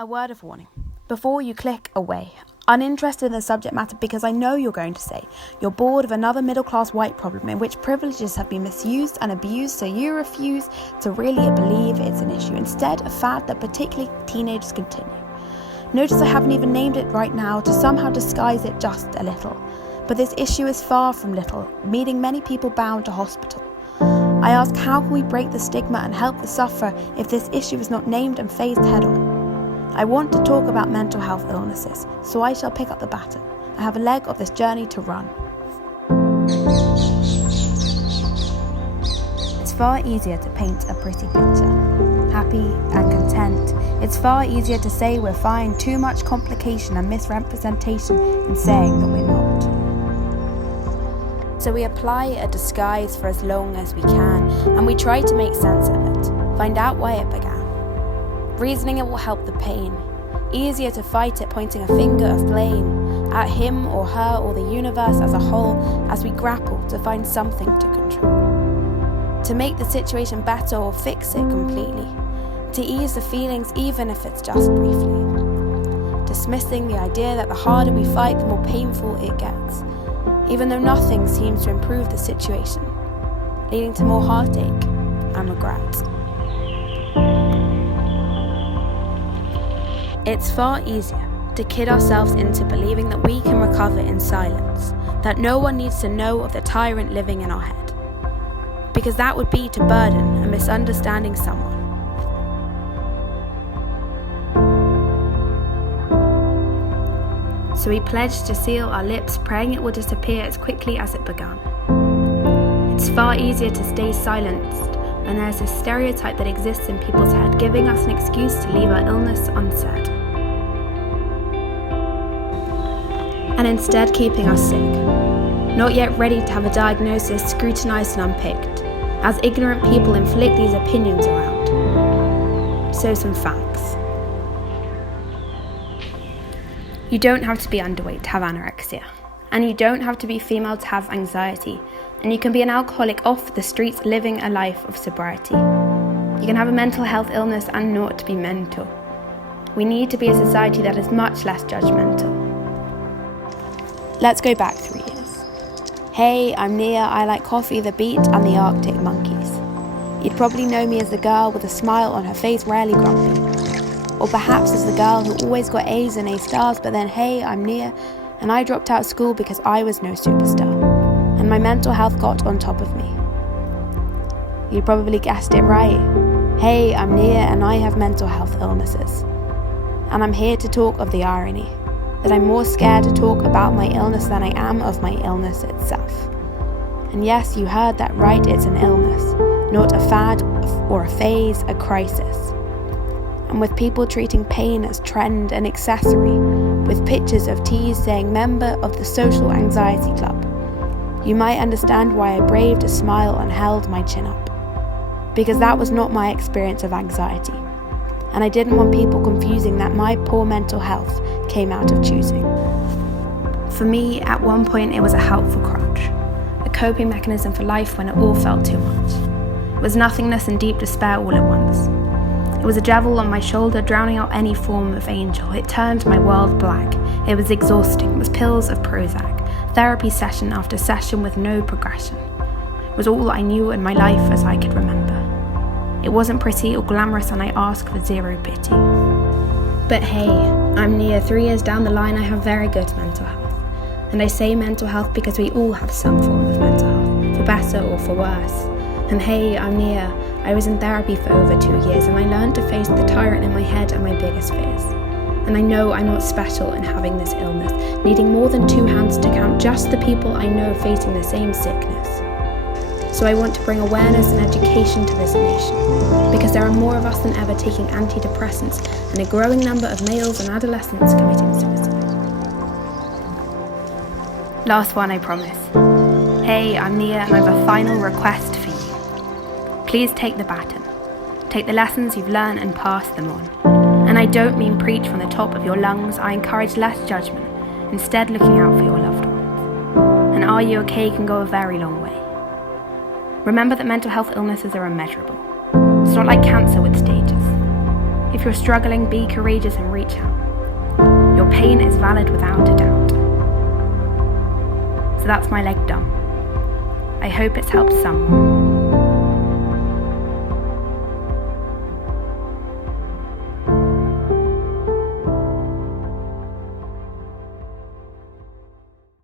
A word of warning. Before you click away, uninterested in the subject matter because I know you're going to say you're bored of another middle-class white problem in which privileges have been misused and abused, so you refuse to really believe it's an issue. Instead, a fad that particularly teenagers continue. Notice I haven't even named it right now to somehow disguise it just a little. But this issue is far from little, meeting many people bound to hospital. I ask, how can we break the stigma and help the sufferer if this issue is not named and faced head on? I want to talk about mental health illnesses, so I shall pick up the baton. I have a leg of this journey to run. It's far easier to paint a pretty picture, happy and content. It's far easier to say we're fine, too much complication and misrepresentation in saying that we're not. So we apply a disguise for as long as we can, and we try to make sense of it, find out why it began. Reasoning it will help the pain. Easier to fight it pointing a finger of blame at him or her or the universe as a whole as we grapple to find something to control. To make the situation better or fix it completely. To ease the feelings even if it's just briefly. Dismissing the idea that the harder we fight, the more painful it gets. Even though nothing seems to improve the situation. Leading to more heartache and regret. It's far easier to kid ourselves into believing that we can recover in silence, that no one needs to know of the tyrant living in our head, because that would be to burden a misunderstanding someone. So we pledged to seal our lips, praying it will disappear as quickly as it began. It's far easier to stay silenced when there's a stereotype that exists in people's head, giving us an excuse to leave our illness unsaid. And instead keeping us sick, not yet ready to have a diagnosis scrutinised and unpicked, as ignorant people inflict these opinions around. So some facts. You don't have to be underweight to have anorexia, and you don't have to be female to have anxiety, and you can be an alcoholic off the streets living a life of sobriety. You can have a mental health illness and not be mental. We need to be a society that is much less judgmental. Let's go back 3 years. Hey, I'm Nia, I like coffee, the beat, and the Arctic monkeys. You'd probably know me as the girl with a smile on her face, rarely grumpy. Or perhaps as the girl who always got A's and A stars, but then hey, I'm Nia, and I dropped out of school because I was no superstar. And my mental health got on top of me. You probably guessed it right. Hey, I'm Nia and I have mental health illnesses. And I'm here to talk of the irony, that I'm more scared to talk about my illness than I am of my illness itself. And yes, you heard that right, it's an illness, not a fad or a phase, a crisis. And with people treating pain as trend and accessory, with pictures of teas saying member of the social anxiety club, you might understand why I braved a smile and held my chin up. Because that was not my experience of anxiety. And I didn't want people confusing that my poor mental health came out of choosing. For me, at one point it was a helpful crutch, a coping mechanism for life when it all felt too much. It was nothingness and deep despair all at once. It was a javel on my shoulder, drowning out any form of angel. It turned my world black. It was exhausting. It was pills of Prozac. Therapy session after session with no progression. It was all I knew in my life as I could remember. It wasn't pretty or glamorous and I asked for zero pity. But hey, I'm Nia. 3 years down the line I have very good mental health. And I say mental health because we all have some form of mental health, for better or for worse. And hey, I'm Nia. I was in therapy for over 2 years and I learned to face the tyrant in my head and my biggest fears. And I know I'm not special in having this illness, needing more than 2 hands to count just the people I know facing the same sickness. So I want to bring awareness and education to this nation, because there are more of us than ever taking antidepressants and a growing number of males and adolescents committing suicide. Last one, I promise. Hey, I'm Nia and I have a final request for you. Please take the baton. Take the lessons you've learned and pass them on. And I don't mean preach from the top of your lungs, I encourage less judgment, instead looking out for your loved ones. And are you okay can go a very long way. Remember that mental health illnesses are immeasurable. It's not like cancer with stages. If you're struggling, be courageous and reach out. Your pain is valid without a doubt. So that's my leg done. I hope it's helped someone.